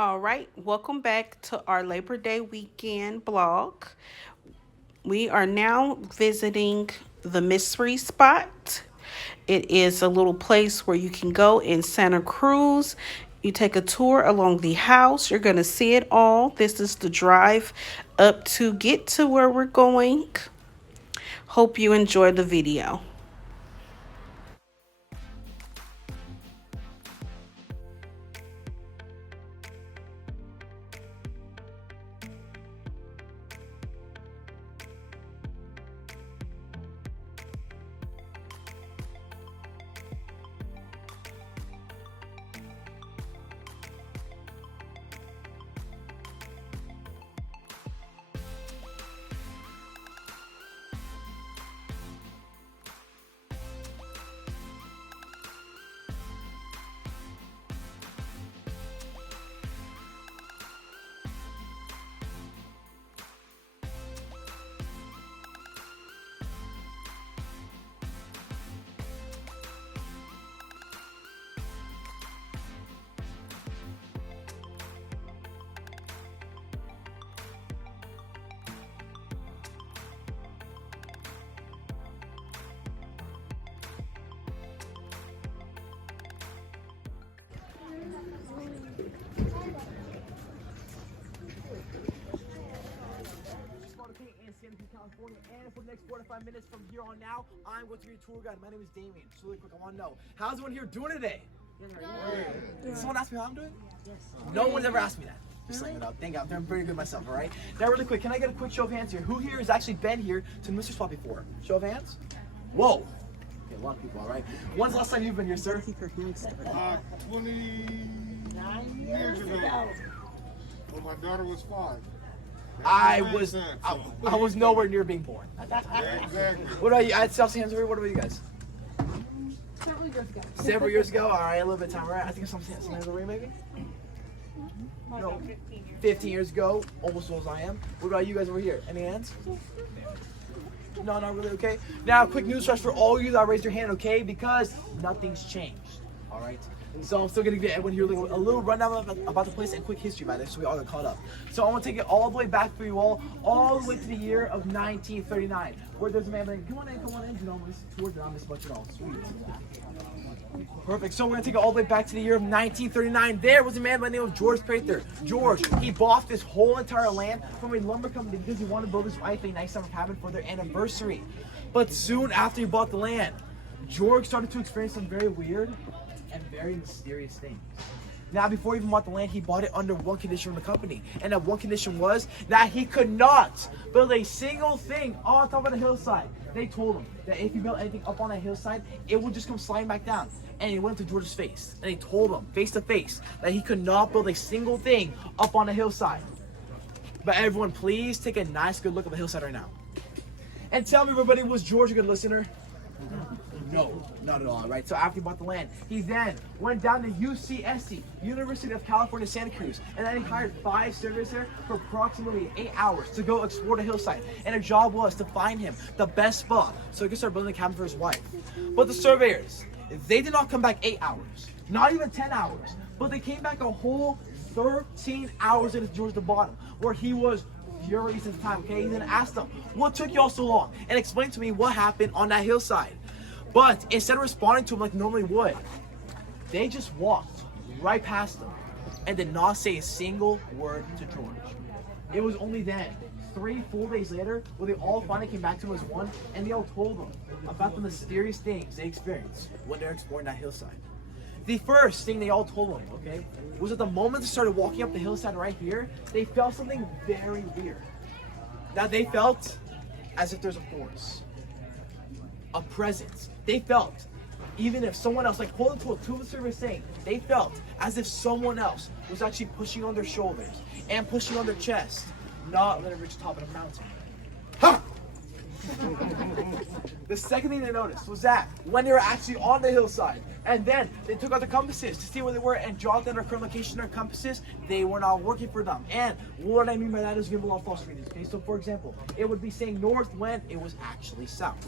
All right, welcome back to our Labor Day weekend blog. We are now visiting the mystery spot. It is a little place where you can go in Santa Cruz. You take a tour along the house. You're going to see it all. This is the drive up to get to where we're going. Hope you enjoy the video. California, and for the next 45 minutes from here on now, I'm going to be your tour guide. My name is Damien. Just really quick, I want to know, how's everyone here doing today? Did someone ask me how I'm doing? Yes. No one's ever asked me that. Just letting it up. Thank God, I'm doing pretty good myself, all right? Now, really quick, can I get a quick show of hands here? Who here has actually been here to Mr. Spot before? Show of hands? Whoa. Okay, a lot of people, all right? When's the last time you've been here, sir? 29 years ago. When my daughter was 5. I was nowhere near being born. Yeah, exactly. What about you? I had South Hands over. What about you guys? Several years ago. Several years ago? All right, a little bit of time. All right, I think some hands over maybe? No, 15 years ago, almost as old as I am. What about you guys over here? Any hands? No, not really, okay? Now, quick news flash for all you that raised your hand, okay? Because nothing's changed, all right? So I'm still going to give everyone here a little rundown about the place and quick history about it so we all get caught up. So I'm going to take it all the way back for you all the way to the year of 1939, where there's a man named, come on in, you know, this tour did not miss much at all. Sweet. Perfect. So we're going to take it all the way back to the year of 1939. There was a man by the name of George Prather. George, he bought this whole entire land from a lumber company because he wanted to build his wife a nice summer cabin for their anniversary. But soon after he bought the land, George started to experience some very weird and very mysterious things. Now, before he even bought the land, he bought it under one condition from the company. And that one condition was that he could not build a single thing on top of the hillside. They told him that if he built anything up on that hillside, it would just come sliding back down. And he went to George's face. And they told him, face to face, that he could not build a single thing up on the hillside. But everyone, please take a nice good look at the hillside right now. And tell me, everybody, was George a good listener? No, not at all, right? So after he bought the land, he then went down to UCSC, University of California, Santa Cruz, and then he hired 5 surveyors there for approximately 8 hours to go explore the hillside. And their job was to find him the best spot so he could start building a cabin for his wife. But the surveyors, they did not come back 8 hours, not even 10 hours, but they came back a whole 13 hours into George the bottom, where he was furious at the time, okay? He then asked them, what took y'all so long? And explain to me what happened on that hillside. But instead of responding to him like they normally would, they just walked right past him and did not say a single word to George. It was only then, 3 full days later, where they all finally came back to him as one, and they all told him about the mysterious things they experienced when they're exploring that hillside. The first thing they all told him, okay, was that the moment they started walking up the hillside right here, they felt something very weird. Now they felt as if there's a force, a presence. They felt, even if someone else, like quote unquote, two of the surveyors saying, they felt as if someone else was actually pushing on their shoulders and pushing on their chest, not letting it reach the top of the mountain. Ha! The second thing they noticed was that when they were actually on the hillside, and then they took out their compasses to see where they were and jotted down their current location on their compasses, they were not working for them. And what I mean by that is give a lot of false readings. Okay, so for example, it would be saying north when it was actually south.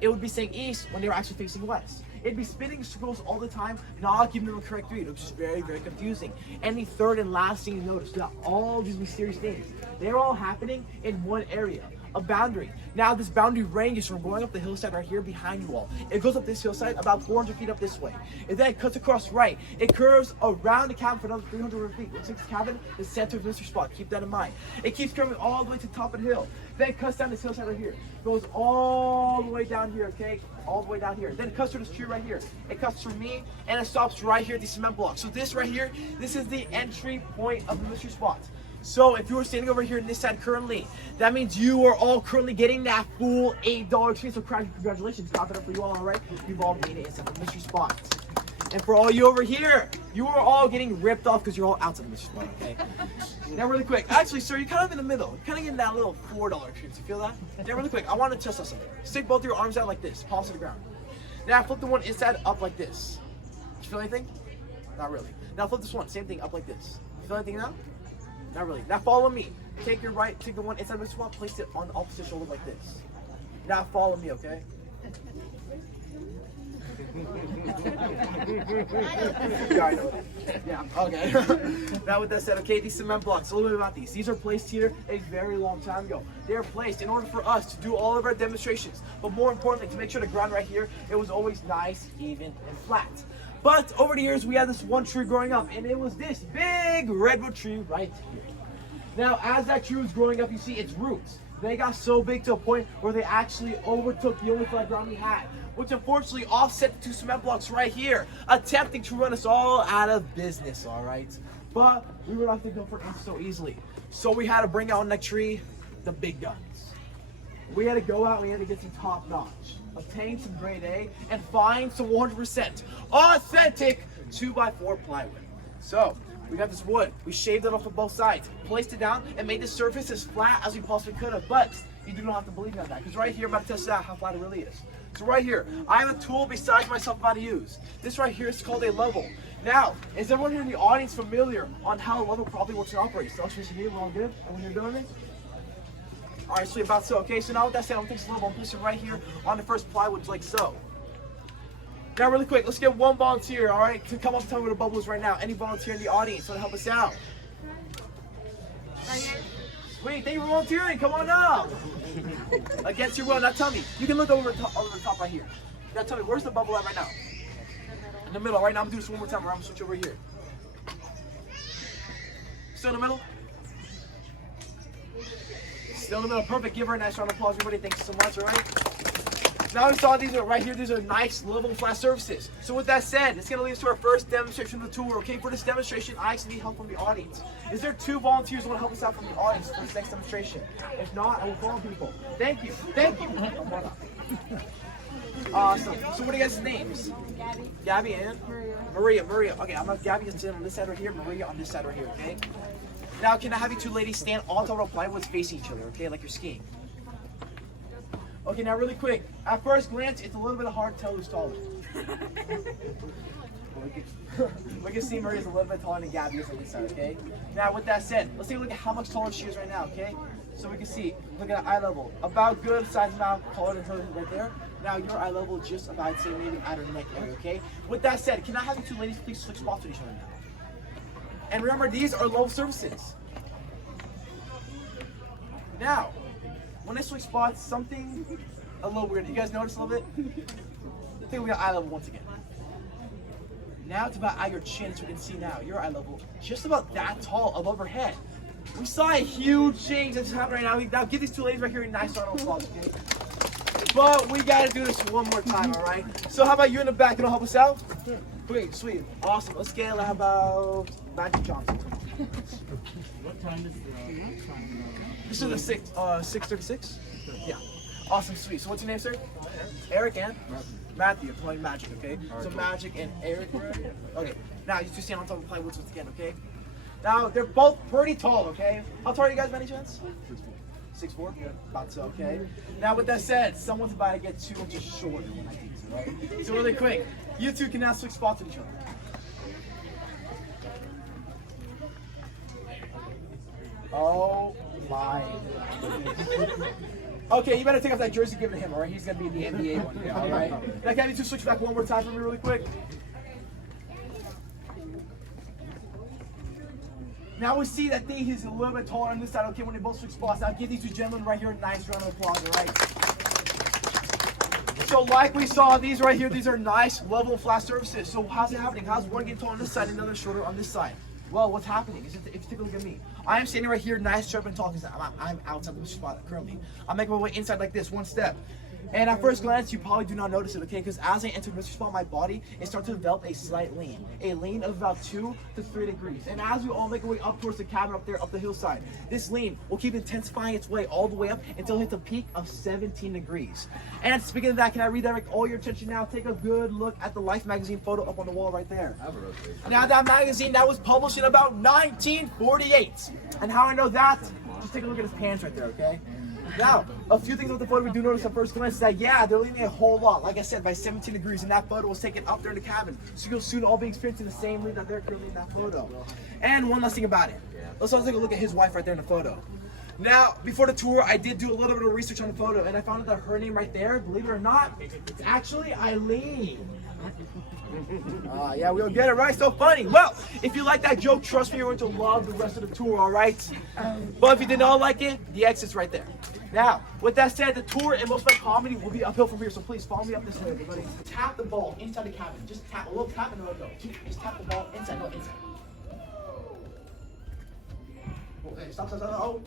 It would be saying east when they were actually facing west. It'd be spinning circles all the time, not giving them the correct read, which is very, very confusing. And the third and last thing you notice, that all these mysterious things, they're all happening in one area. A boundary. Now this boundary ranges from going up the hillside right here behind you all. It goes up this hillside about 400 feet up this way. It then cuts across right. It curves around the cabin for another 300 feet. Looks like the cabin, the center of Mr. Spot. Keep that in mind. It keeps curving all the way to the top of the hill. Then it cuts down this hillside right here. Goes all the way down here, okay? All the way down here. Then it cuts through this tree right here. It cuts through me and it stops right here at the cement block. So this right here, this is the entry point of the Mr. Spot. So if you are standing over here on this side currently, that means you are all currently getting that full $8 experience. So congratulations, clap it up for you all right? You've all made it inside the Mystery Spot. And for all you over here, you are all getting ripped off because you're all outside the Mystery Spot, okay? Now really quick, actually sir, you're kind of in the middle. You're kind of getting that little $4 experience, you feel that? Now really quick, I want to test out something. Stick both your arms out like this, palms to the ground. Now flip the one inside up like this. Did you feel anything? Not really. Now flip this one, same thing, up like this. You feel anything now? Not really. Now follow me. Take your right, take the one inside of the swap, place it on the opposite shoulder like this. Now follow me, okay? Yeah, I know that. Yeah, okay. Now with that said, okay, these cement blocks, a little bit about these. These are placed here a very long time ago. They are placed in order for us to do all of our demonstrations. But more importantly, to make sure the ground right here, it was always nice, even, and flat. But over the years, we had this one tree growing up, and it was this big redwood tree right here. Now, as that tree was growing up, you see its roots. They got so big to a point where they actually overtook the only flat ground we had, which unfortunately offset the two cement blocks right here, attempting to run us all out of business, all right? But we were not thinking for it so easily. So we had to bring out on that tree the big guns. We had to go out, we had to get some top notch, obtain some grade A, and find some 100% authentic 2x4 plywood. So, we got this wood, we shaved it off of both sides, placed it down, and made the surface as flat as we possibly could have. But you do not have to believe me on that, because right here I'm about to test out how flat it really is. So right here, I have a tool besides myself I'm about to use. This right here is called a level. Now, is everyone here in the audience familiar on how a level probably works and operates? So we're all good? And when you're doing it? Alright, so about so. Okay, so now with that said, I'm going to take this level and place it right here on the first plywood like so. Now really quick, let's get one volunteer, alright, to come up and tell me where the bubble is right now. Any volunteer in the audience want to help us out? Right here. Sweet, thank you for volunteering, come on up! Against your will, now tell me, you can look over the top right here. Now tell me, where's the bubble at right now? In the middle, right now I'm going to do this one more time, I'm going to switch over here. Still in the middle? Still in the middle, perfect, give her a nice round of applause, everybody, thank you so much, alright? Now we saw these are right here, these are nice level flat surfaces. So with that said, it's going to lead us to our first demonstration of the tour. Okay, for this demonstration, I actually need help from the audience. Is there two volunteers who want to help us out from the audience for this next demonstration? If not, I will call people. Thank you, thank you. Awesome. So what are you guys' names? Gabby. Gabby and? Maria. Okay, I'm going to Gabby is on this side right here, Maria on this side right here, okay? Now can I have you two ladies stand on top of the plywoods facing each other, okay, like you're skiing? Okay, now really quick. At first glance, it's a little bit hard to tell who's taller. We can see Maria's a little bit taller than Gabby is on this side, okay? Now with that said, let's take a look at how much taller she is right now, okay? So we can see, look at eye level. About good size amount taller than her right there. Now your eye level just about, I'd say, maybe at her neck area, okay? With that said, can I have you two ladies please switch spots with each other now? And remember, these are low surfaces. Now, when I switch spots, something a little weird. You guys notice a little bit? I think we got eye level once again. Now it's about at your chin, so we can see now your eye level just about that tall above her head. We saw a huge change that just happened right now. Now give these two ladies right here a nice round of applause, okay? But we gotta do this one more time, all right? So how about you in the back? Gonna help us out? Great, sweet, awesome. Let's scale. How about Magic Johnson? What time is This is a 6:36. Yeah. Awesome, sweet. So what's your name, sir? Eric and Matthew. I'm playing Magic, okay? So Magic and Eric. Okay. Now you two stand on top of plywoods once again, okay? Now they're both pretty tall, okay? How tall are you guys, by any chance? 6'4". Yeah. About so, okay. Now with that said, someone's about to get 2 inches shorter when I do this, right? So really quick, you two can now switch spots with each other. Oh my goodness. Okay, you better take off that jersey, give it to him, all right? He's going to be in the NBA one here, all right? Now, can I have you two switch back one more time for me really quick? Now we see that thing is a little bit taller on this side. Okay, when they both switch spots, now give these two gentlemen right here a nice round of applause, all right? So like we saw, these right here, these are nice, level, flat surfaces. So how's it happening? How's one getting taller on this side and the other shorter on this side? Well, what's happening is if you take a look at me, I am standing right here, nice, sharp, and tall, because I'm outside the spot currently. I'm making my way inside like this, one step. And at first glance, you probably do not notice it, okay? Because as I enter Mr. Spot, my body, it starts to develop a slight lean. A lean of about 2 to 3 degrees. And as we all make our way up towards the cabin up there, up the hillside, this lean will keep intensifying its way all the way up until it hits a peak of 17 degrees. And speaking of that, can I redirect all your attention now? Take a good look at the Life magazine photo up on the wall right there. Now that magazine, that was published in about 1948. And how I know that? Just take a look at his pants right there, okay? Now, a few things with the photo we do notice at first glance is that, yeah, they're leaning a whole lot. Like I said, by 17 degrees, and that photo was taken up there in the cabin. So you'll soon all be experiencing the same lean that they're currently in that photo. And one last thing about it. Let's also take a look at his wife right there in the photo. Now, before the tour, I did do a little bit of research on the photo, and I found out that her name right there, believe it or not, it's actually Eileen. Yeah, we'll get it right. So funny. Well, if you like that joke, trust me, you're going to love the rest of the tour, all right? But if you did not like it, the exit's right there. Now, with that said, the tour and most of my comedy will be uphill from here, so please follow me up this way, everybody. Tap the ball inside the cabin. Just tap, a little tap and let it go. Just tap the ball inside, no, inside. Oh, hey, stop, oh.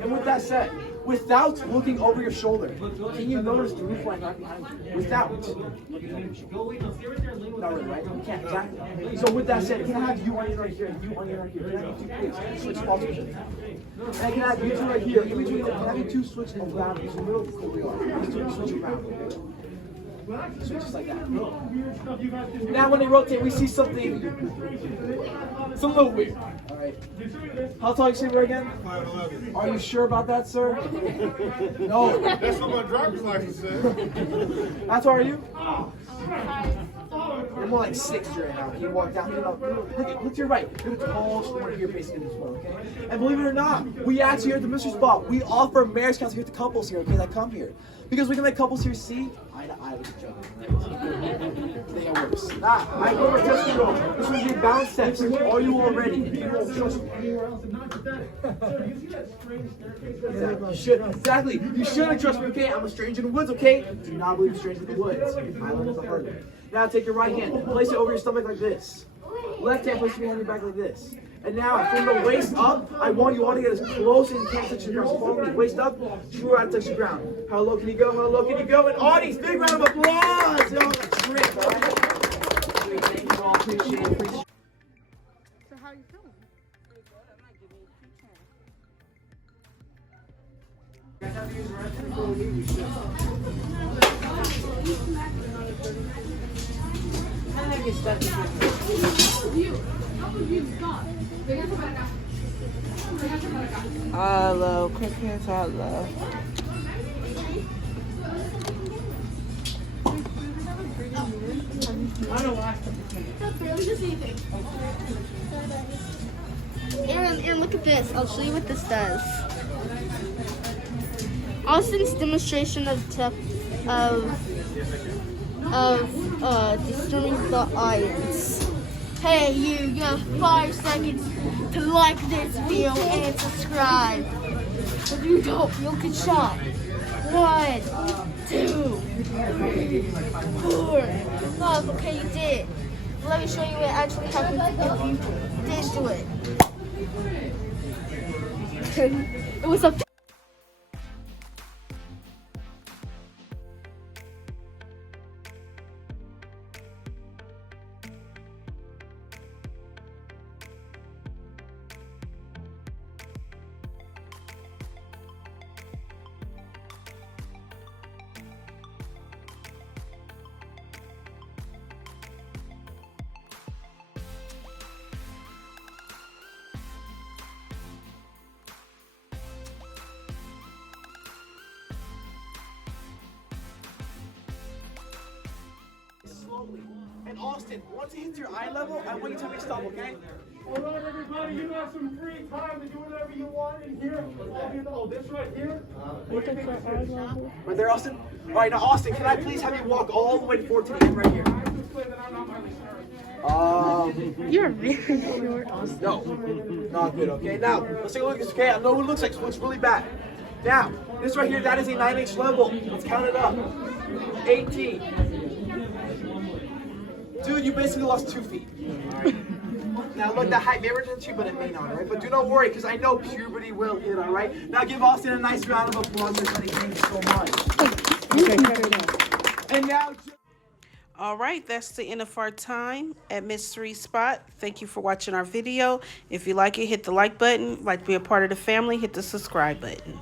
And with that said, without looking over your shoulder, can you notice the roof line right behind you? Without. Not really, right? You can't, exactly. So with that said, can I have you on your right here and you on your right here? Can I have you two, please? Switch spots with each other. And can I have you two right here? In between, can I have you two switch around? So middle of the corridor. Switch around, okay? So just like that. Now when they rotate, we see something. It's a little weird. All right. How tall you say we're again? 5'11". Are you sure about that, sir? No. That's what my driver's license says. How tall are you? You're more like 6 right now. Can you walk down? Look to your right. You're the tallest one here, basically, in this world, okay? And believe it or not, we actually here at the Mystery Spot, we offer marriage counseling here to couples here, okay, that come here. Because we can make couples here see eye to eye with each other. They are worse. I go over testing room. This will be bounce steps. Are you all ready? You will trust me. Exactly. You should. Exactly. You shouldn't trust me, okay? I'm a stranger in the woods, okay? Do not believe a stranger in the woods. I learned the hard way. Now take your right hand, place it over your stomach like this. Left hand, place it behind your back like this. And now, from the waist up, I want you all to get as close as you can to touch the ground. So follow me. Waist up, true out, touch the ground. How low can you go? How low can you go? And audience, big round of applause! Y'all like great, all right? Thank you all. Appreciate it. So how are you feeling? Hello, Christmas, hello. And look at this. I'll show you what this does. Austin's demonstration of discerning the ions. Hey, you have 5 seconds to like this video and subscribe. If you don't, you'll get shot. 1, 2, 3, 4, 5. Okay, you did. Let me show you what actually happens if you didn't do it. It was a Slowly. And Austin, once it hits your eye level, I want you to tell me to stop, okay? Hold on, everybody. You got some free time to do whatever you want in here. Oh, this right here? Right there, Austin? All right, now, Austin, can I please have you walk all the way forward to the end right here? You're very short. No, not good, okay? Now, let's take a look at this, okay? I know what it looks like, so it's really bad. Now, this right here, that is a 9-inch level. Let's count it up. 18. Dude, you basically lost 2 feet. Now look, that height may represent you, but it may not, alright? But do not worry, because I know puberty will hit, alright? Now give Austin a nice round of applause, everybody. Thank you so much. And now... All right, that's the end of our time at Mystery Spot. Thank you for watching our video. If you like it, hit the like button. Like to be a part of the family, hit the subscribe button.